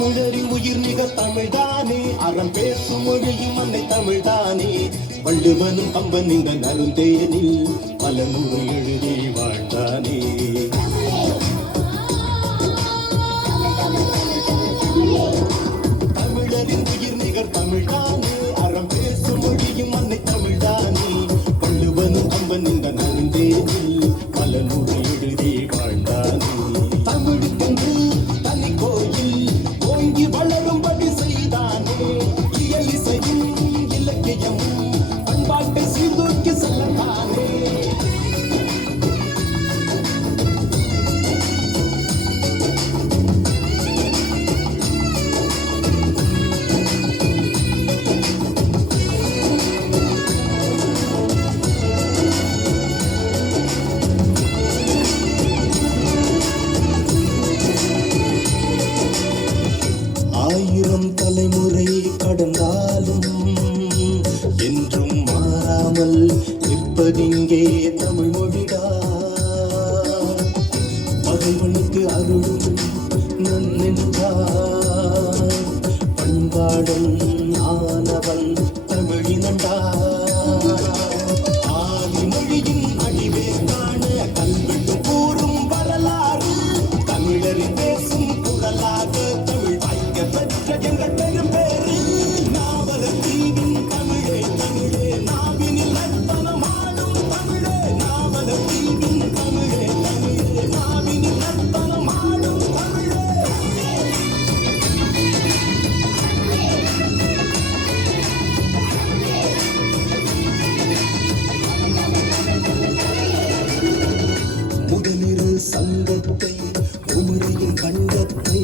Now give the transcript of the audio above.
தமிழரின் உயிர் மிக தமிழ்தானே, அறம் பேசும் மொழியும் அன்னை தமிழ்தானே. வள்ளுவனும் கம்பன் இந்த நருந்தேனில் பல நூறு எழுதி வாழ்ந்தானே. தமிழரின் உயிர் நிகர் தமிழ்தானே, அறம் பேசும் மொழியும் அன்னை தமிழ்தானே. வள்ளுவனும் கம்பன் இந்த நருந்தேனில் பல நூறு எழுதி வாழ்ந்தானே. தமிழுக்கென்று தனி கோயில் ஓங்கி வளரும்படி செய்தானே. இயல் இசையும் இலக்கியமும் பண்பாட்டை சீர்தூக்கி செல்லத்தானே. ஆயிரம் தலைமுறை கடந்தாலும் என்றும் மாறாமல் நிற்பதிங்கே தமிழ் மொழிடா. பகைவனுக்கு அருளும் நன்னென்றான், பண்பாடன் ஆனவன் தமிழினண்டா. ஆதி மொழியின் அழிவே காண கல்வெட்டு கூறும் வரலாறு, தமிழரின் பேசும் குரலாக எங்கள் பெரும் பேரு. நாவலர் தீவின் தமிழே தமிழே, நாவினில் நர்த்தனம் ஆடும் தமிழே. நாவலர் தீவின் தமிழே தமிழே, நாவினில் நர்த்தனம் ஆடும் தமிழே. முதலிரு சங்கத்தை உமரியின் கண்டத்தை